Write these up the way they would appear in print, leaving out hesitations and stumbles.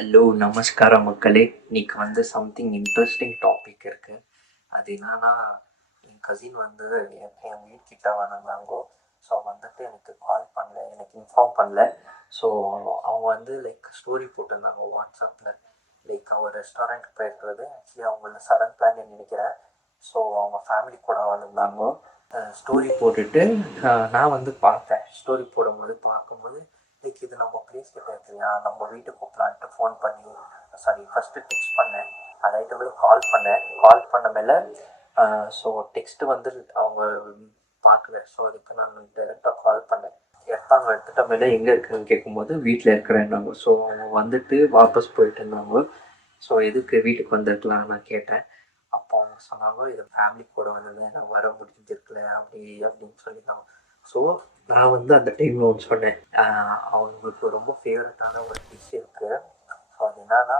Hello நமஸ்கார மக்களே. இன்னைக்கு வந்து சம்திங் இன்ட்ரெஸ்டிங் டாபிக் இருக்கு. அது என்னன்னா, என் கசின் வந்து என் வீட்கிட்ட வந்திருந்தாங்கோ. ஸோ வந்துட்டு எனக்கு கால் பண்ணல, எனக்கு இன்ஃபார்ம் பண்ணல. ஸோ அவங்க வந்து ஸ்டோரி போட்டிருந்தாங்க வாட்ஸ்அப்பில். அவர் ரெஸ்டாரண்ட் போயிருக்கிறது ஆக்சுவலி அவங்கள சடன் பிளான் நினைக்கிறேன். ஸோ அவங்க ஃபேமிலி கூட வந்திருந்தாங்க. ஸ்டோரி போட்டுட்டு நான் வந்து பார்த்தேன். ஸ்டோரி போடும்போது பார்க்கும்போது இது நம்ம பிளேஸ் கிட்ட இருக்குல்லையா, நம்ம வீட்டுக்கு கூப்பிடலான்ட்டு ஃபோன் பண்ணி ஃபஸ்ட்டு டெக்ஸ்ட் பண்ணேன். அந்த ஐட்டமில் கால் பண்ண மேலே ஸோ டெக்ஸ்ட்டு வந்து அவங்க பார்க்கல. ஸோ அதுக்கு நான் டைரெக்டாக கால் பண்ணேன். எடுத்துட்ட மேலே எங்கே இருக்குதுன்னு கேட்கும்போது வீட்டில் இருக்கிறேன்னாங்க. ஸோ அவங்க வந்துட்டு வாபஸ் போயிட்டு இருந்தாங்க. ஸோ எதுக்கு வீட்டுக்கு வந்துருக்கலாம் நான் கேட்டேன். அப்போ அவங்க சொன்னாங்க, இது ஃபேமிலி கூட வந்திருந்தேன், நான் வர முடிஞ்சிருக்கல அப்படின்னு சொல்லியிருந்தாங்க. ஸோ நான் வந்து அந்த டைமில் ஒன்று சொன்னேன், அவங்களுக்கு ரொம்ப ஃபேவரட்டான ஒரு டிஷ் இருக்குது. ஸோ அது என்னன்னா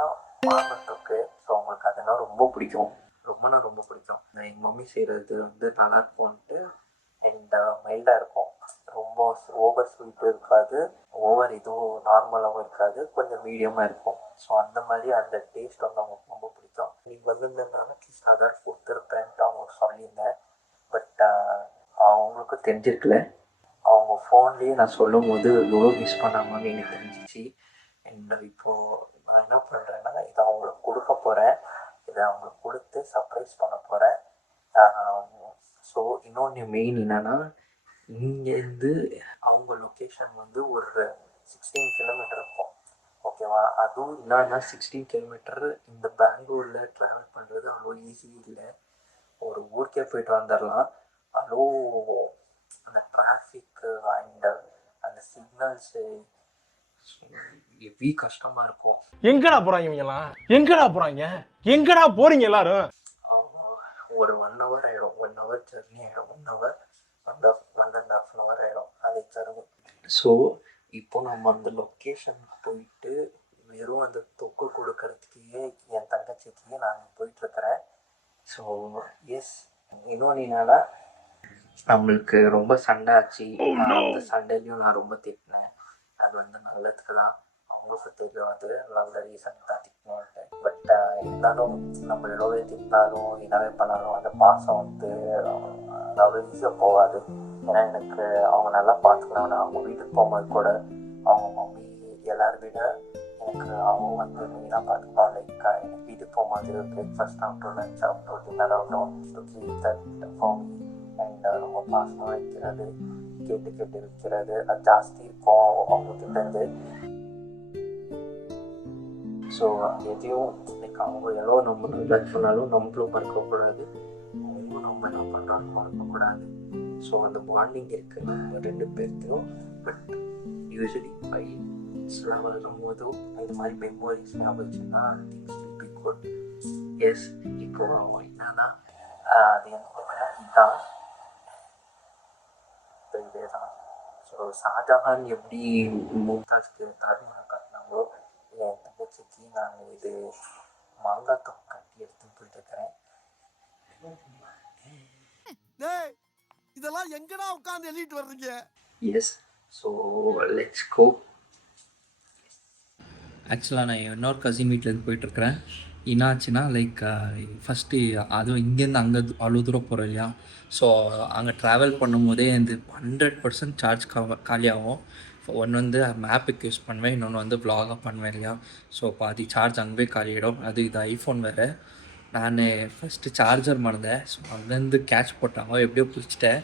மாங்கத்தொக்கு. ஸோ அவங்களுக்கு அதெல்லாம் ரொம்ப பிடிக்கும், ரொம்ப பிடிக்கும். எங்கள் மம்மி செய்கிறது வந்து நல்லா இருக்கும்ன்ட்டு அண்ட் மைல்டாக இருக்கும். ரொம்ப ஓவர் ஸ்வீட்டும் இருக்காது, ஓவர் இதுவும் நார்மலாகவும் இருக்காது, கொஞ்சம் மீடியமாக இருக்கும். ஸோ அந்த மாதிரி அந்த டேஸ்ட் வந்து அவங்களுக்கு ரொம்ப பிடிக்கும். நீங்கள் வந்திருந்ததுனால அட்லீஸ்ட் அதான் கொடுத்துருப்பேன்ட்டு அவங்க சொல்லியிருந்தேன். பட் அவங்களுக்கும் தெரிஞ்சிருக்கல. அவங்க ஃபோன்லேயே நான் சொல்லும் போது எவ்வளோ மிஸ் பண்ணாங்கன்னு எனக்கு தெரிஞ்சிச்சு. அண்ட் இப்போது நான் என்ன பண்ணுறேன்னா, இதை அவங்களுக்கு கொடுக்க போகிறேன். இதை அவங்களுக்கு கொடுத்து சர்ப்ரைஸ் பண்ண போகிறேன். ஸோ இன்னொன்று மெயின் என்னென்னா, இங்கேருந்து அவங்க லொக்கேஷன் வந்து ஒரு 16 கிலோமீட்டர் இருக்கும். ஓகேவா? அதுவும் என்னன்னா 16 கிலோமீட்டர் இந்த பெங்களூரில் ட்ராவல் பண்ணுறது அவ்வளோ ஈஸி இல்லை. ஒரு ஊருக்கே போயிட்டு வந்துடலாம். அவ்வளோ அந்த டிராஃபிக்கு அண்ட் அந்த சிக்னல்ஸு எப்படி கஷ்டமாக இருக்கும். எங்கடா போகிறாங்க இவங்கெல்லாம்? எங்கடா போகிறீங்க எல்லாரும்? ஒரு 1 hour ஆகிடும். 1 hour ஜர்னி ஆகிடும். 1 hour 1.5 hour ஆகிடும் அதை ஜர்னி. ஸோ இப்போ நம்ம அந்த லொக்கேஷனுக்கு போயிட்டு வெறும் அந்த தொக்கு கொடுக்கறதுக்கே என் தங்கச்சிக்கு நான் போயிட்டுருக்கிறேன். ஸோ எஸ், இன்னொன்று என்னன்னா, நம்மளுக்கு ரொம்ப சண்டை ஆச்சு. அந்த சண்டையிலையும் நான் ரொம்ப திட்டினேன். அது வந்து நல்லதுக்கு தான். அவங்களுக்கு தெரியும் அது நல்ல ரீசன் தான் திட்டணுன்ட்டு. பட் இருந்தாலும் நம்ம எவ்வளோவே திட்டினாலும் என்னவே பண்ணாலும் அந்த பாசம் வந்து அவ்வளோ ஈஸியாக போகாது. ஏன்னா எனக்கு அவங்க நல்லா பார்த்துக்கலாம். நான் அவங்க வீட்டுக்கு போகும்போது கூட அவங்க மம்மி எல்லாரும் விட எனக்கு அவங்க வந்து மெயினாக பார்த்துப்பான். எனக்கு வீட்டுக்கு போகும்போது பிரேக்ஃபாஸ்ட் ஆகட்டும், லஞ்ச் ஆகட்டும், டின்னர் ஆகட்டும், அண்ட் ரொம்ப பாசமாக வைக்கிறது, கேட்டு வைக்கிறது அது ஜாஸ்தி இருக்கும் அவங்கக்கிட்டேருந்து. ஸோ எதையும் அவங்க எவ்வளோ நம்ம ஜட்ஜ் பண்ணாலும் நம்மளும் மறக்கக்கூடாது, அவங்களும் நம்ம என்ன பண்ணுறான்னு மறக்கக்கூடாது. ஸோ அந்த பாண்டிங் இருக்குது நம்ம 2 பேர்த்தையும். பட் யூஸ்வலி ஃபைட்ஸ்லாம் வரும்போது இந்த மாதிரி மெமோரிஸ் ஞாபகம் வச்சுன்னா things will be good. Yes, இப்போ என்னன்னா அது என்ன இதுதான், இதே தான். ஸோ ஷாஜஹான் எப்படி மும்தாஜ்க்கு தாஜ்மஹால் காட்டினாங்களோ, என் தங்கச்சிக்கு நான் இது மாங்காய் தொக்கு கட்டி எடுத்துன்னு போயிட்டு இருக்கிறேன். இதெல்லாம் எங்கடா உட்கார்ந்து எழுதிட்டு வர்றீங்க? Yes, so let's go. ஆக்சுவலாக நான் இன்னொரு கசின் வீட்டிலேருந்து போயிட்டுருக்கிறேன். என்னாச்சுன்னா ஃபஸ்ட்டு அதுவும் இங்கேருந்து அங்கே அவ்வளோ தூரம் போகிறோம் இல்லையா. ஸோ அங்கே ட்ராவல் பண்ணும்போதே இந்த 100% சார்ஜ் காலியாகும். ஒன்று வந்து மேப்புக்கு யூஸ் பண்ணுவேன், இன்னொன்று வந்து வ்ளாகாக பண்ணுவேன் இல்லையா. ஸோ பாதி சார்ஜ் அங்கே காலியாகிடும். அது இது ஐஃபோன் வேறு. நான் ஃபஸ்ட்டு சார்ஜர் மறந்தேன். ஸோ அங்கேருந்து கேட்ச் போட்டாங்க, எப்படியோ பிடிச்சிட்டேன்.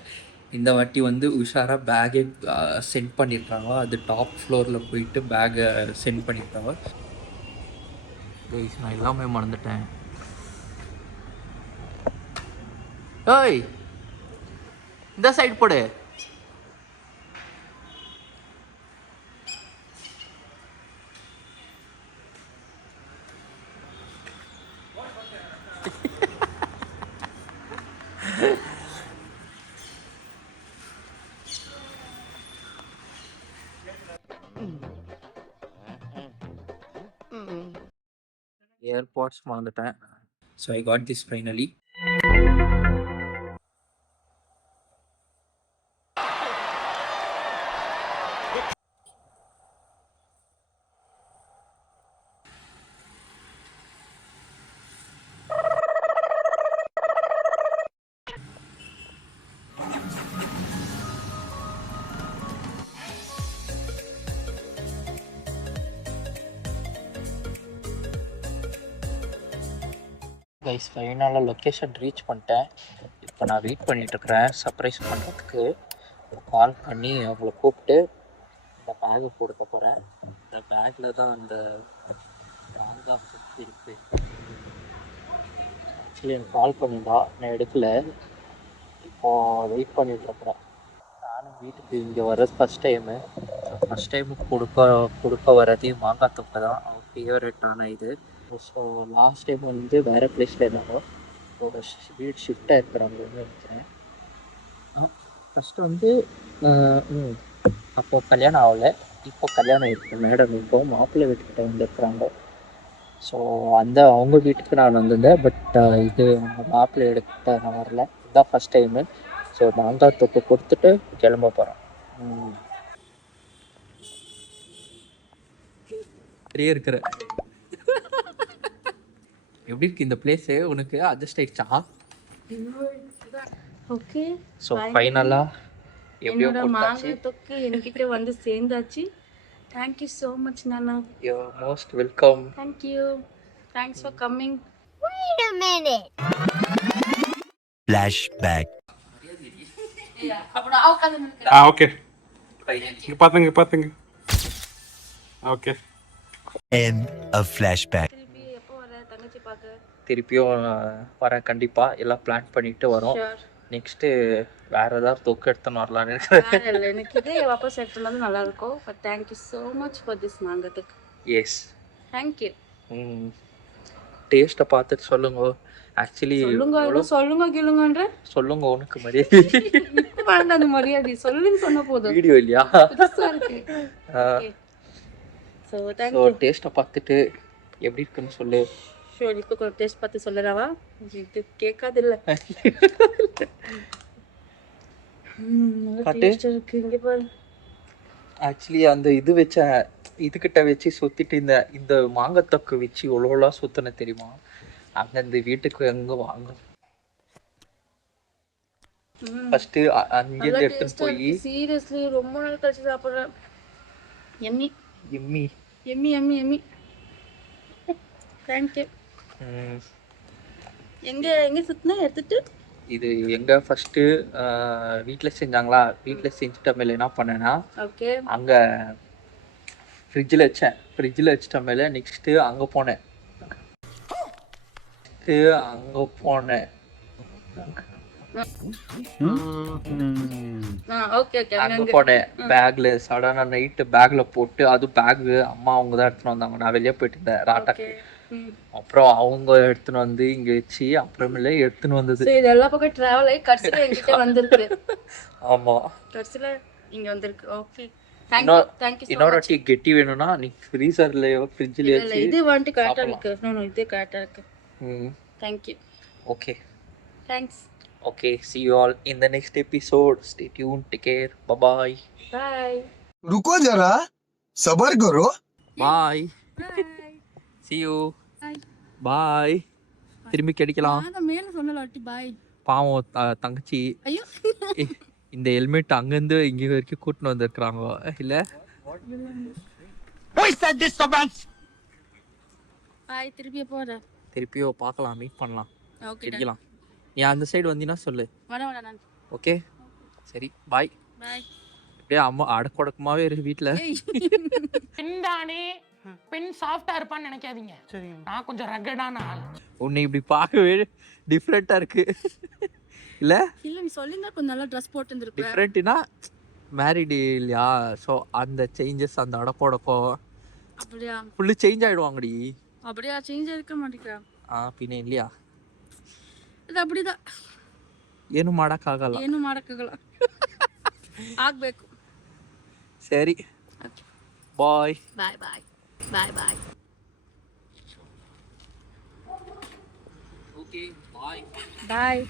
இந்த வாட்டி வந்து உஷாராக பேக்கே சென்ட் பண்ணியிருக்காங்க. அது டாப் ஃப்ளோரில் போயிட்டு பேக்கை சென்ட் பண்ணியிருக்காங்க. நான் எல்லாமே மறந்துட்டேன். ஏய், இந்த சைடு போடு. ஏர்பாட்ஸ் மறந்துட்டேன். So I got this finally. Guys ஃபைனலாக லொக்கேஷன் ரீச் பண்ணிட்டேன். இப்போ நான் வெயிட் பண்ணிகிட்ருக்கிறேன் சர்ப்ரைஸ் பண்ணுறதுக்கு. கால் பண்ணி அவங்கள கூப்பிட்டு இந்த பேக்கை கொடுக்க போகிறேன். இந்த பேக்கில் தான் அந்த மாங்காய் தொக்கு இருக்குது. ஆக்சுவலி எனக்கு கால் பண்ணியிருந்தா, நான் எடுக்கலை. இப்போது வெயிட் பண்ணிகிட்ருக்குறேன். நானும் வீட்டுக்கு இங்கே வர்றது ஃபஸ்ட் டைமு. ஃபஸ்ட் டைமு கொடுக்க வர்றதே மாங்காய் தொக்கை தான். அவன் ஃபேவரட்டான இது. ஸோ லாஸ்ட் டைம் வந்து வேறு பிளேஸில் இருந்தாலும் ஒரு வீடு ஷிஃப்டாக இருக்கிறவங்கன்னு நினைக்கிறேன். ஃபஸ்ட்டு வந்து அப்போது கல்யாணம் ஆகலை, இப்போ கல்யாணம் இருக்குது. மேடம் இப்போ மாப்பிள்ளை வீட்டுக்கிட்ட வந்துருக்குறாங்க. ஸோ அவங்க வீட்டுக்கு நான் வந்திருந்தேன். பட் இது அவங்க மாப்பிள்ளை எடுக்க நான் வரல. இதுதான் ஃபஸ்ட் டைமு. ஸோ மாங்காய் தொக்கு கொடுத்துட்டு கிளம்ப போகிறேன். நிறைய இருக்கிற எப்படி இருக்கு இந்த பிளேஸு? உனக்கு அட்ஜஸ்ட் ஆயிடுச்சா? ஓகே. ஸோ ஃபைனலாக எப்படியோ என்னோட கொடுத்தாச்சு. மாங்காய் தொக்கு என்கிட்ட வந்து சேர்ந்தாச்சு. தேங்க்யூ ஸோ மச் நானா. You most welcome. Thanks for coming. Flashback. Okay. இங்க பாத்துங்க. ஓகே. End of flashback. திருப்பி எப்போ வர தங்கச்சி பார்க்க? திருப்பியும் வரேன் கண்டிப்பாக. எல்லாம் பிளான் பண்ணிட்டு வரோம். ஷூர். நெக்ஸ்ட்டு வேறு ஏதாவது தொக்கு எடுத்துன்னு வரலான்னு இருக்கிறேன். வேற இல்லை, எனக்கு இதே வாபஸ் எடுத்து வந்து நல்லா இருக்கும். But thank you so much for this மாங்காய் தொக்கு. எஸ். தேங்க்யூ. டேஸ்ட்டை பார்த்துட்டு சொல்லுங்க. ஆக்சுவலி சொல்லுங்க கேளுங்கன்ற சொல்லுங்க, உனக்கு மரியாதை வேண்டாம். அந்த மரியாதை சொல்லுன்னு சொன்ன போதும். வீடியோ இல்லையா? புதுசா இருக்கு. So so thank you. டேஸ்ட்டை பார்த்துட்டு எப்படி இருக்குன்னு சொல்லு. ஷூர். இப்போ கொஞ்சம் டேஸ்ட் பார்த்து சொல்லலாவா? இது கேட்காது இல்லை. காட்டு. இருக்கு இங்கே பாரு. ஆக்சுவலி அந்த இதுகிட்ட வச்சு சுற்றிட்டு இந்த மாங்காய் தொக்கு வச்சு எவ்வளோலாம் சுற்றின தெரியுமா? அங்கேருந்து வீட்டுக்கு எங்கே வாங்க ஃபஸ்ட்டு அங்கேருந்து எடுத்துன்னு போய் சீரியஸ்லி ரொம்ப நாள் கழிச்சு சாப்பிட்றேன். எம்மி எம்மி எம்மி எம்மி எம்மி. தேங்க்யூ. எங்கே சுற்றினா எடுத்துட்டு இது எங்கே ஃபஸ்ட்டு வீட்டில் செஞ்சாங்களா? வீட்டில் செஞ்சுட்ட மேலே என்ன பண்ணேன்னா, ஓகே, அங்கே ஃப்ரிட்ஜில் வச்சிட்ட மேலே நெக்ஸ்ட்டு அங்கே போனேன். Okay okay. அங்கே போனேன். பேக்கில் சடனாக நைட்டு பேக்கில் போட்டு, அது பேக்கு அம்மா அவங்க தான் எடுத்துன்னு வந்தாங்க. நான் வெளியே போயிட்டு இருந்தேன் ராட்டாக்கு. அப்புறம் அவங்க எடுத்துன்னு வந்து இங்கே வச்சு அப்புறமேலே எடுத்துன்னு வந்தது. ஸோ இது எல்லா பக்கம் ட்ராவல் ஆகி கடைசியில் என்கிட்ட வந்திருக்கு. ஆமாம், கடைசியில் இங்கே வந்திருக்கு. ஓகே, இன்னொரு டீ கெட்டி வேணும்னா நீ ஃப்ரீசர்லையோ ஃப்ரிட்ஜ்லையோ இல்லை, இது வந்துட்டு கரெக்டாக இருக்கு. இது கரெக்டாக இருக்கு. Thank you. Okay, thanks. okay, see you all in the next episode. Stay tuned, take care, bye bye. Bye. रुको जरा, सबर करो. Bye. Bye. See you. Bye. Bye. திரும்பி கிடைக்கலாம். நான் மேல சொன்னலாட்டி பாய். பாவம் தங்கச்சி. ஐயோ, இந்த ஹெல்மெட் அங்கேருந்து இங்கே வரைக்கும் கூட்டின்னு வந்திருக்கிறாங்க இல்லை? பாய். திருப்பி எப்போ வர? திருப்பியோ பார்க்கலாம், மீட் பண்ணலாம், ஓகே, கிடைக்கலாம். நீ அந்த சைடு வந்தீங்கன்னா சொல்லு. வரேன் நான். ஓகே, சரி, பாய். பாய். அப்படியே அம்மா அடக்கொடக்கமாகவே இருக்கு வீட்டில். பெண்தானே, பெண் சாஃப்டா இருப்பான்னு நினைக்காதீங்க. நான் கொஞ்சம் ரகடான ஆள். உன்னை இப்படி பார்க்கவே டிஃப்ரெண்ட்டாக இருக்கு இல்லை? இல்லை, நீ சொல்லிங்க கொஞ்சம் நல்லா ட்ரெஸ் போட்டு இருந்திருப்பேன். டிஃப்ரெண்ட்னா மேரிடு இல்லையா? ஸோ அந்த சேஞ்சஸ், அந்த அடக்கொடக்கம் அப்படியா? ஃபுல்லு சேஞ்ச் ஆகிடுவாங்கடி. அப்படியா? சேஞ்ச் இருக்க மாட்டேங்கிறா. பின்ன இல்லையா? ಇದು ಅಬಡಿದ ಏನು ಮಾಡೋಕ್ಕಾಗಲ್ಲ. ಏನು ಮಾಡೋಕ್ಕಾಗಲ್ಲ, ಆಗಬೇಕು. ಸರಿ, ಬಾಯ್ ಬಾಯ್ ಬಾಯ್ ಬಾಯ್ ಬಾಯ್. ಓಕೆ, ಬಾಯ್ ಬಾಯ್.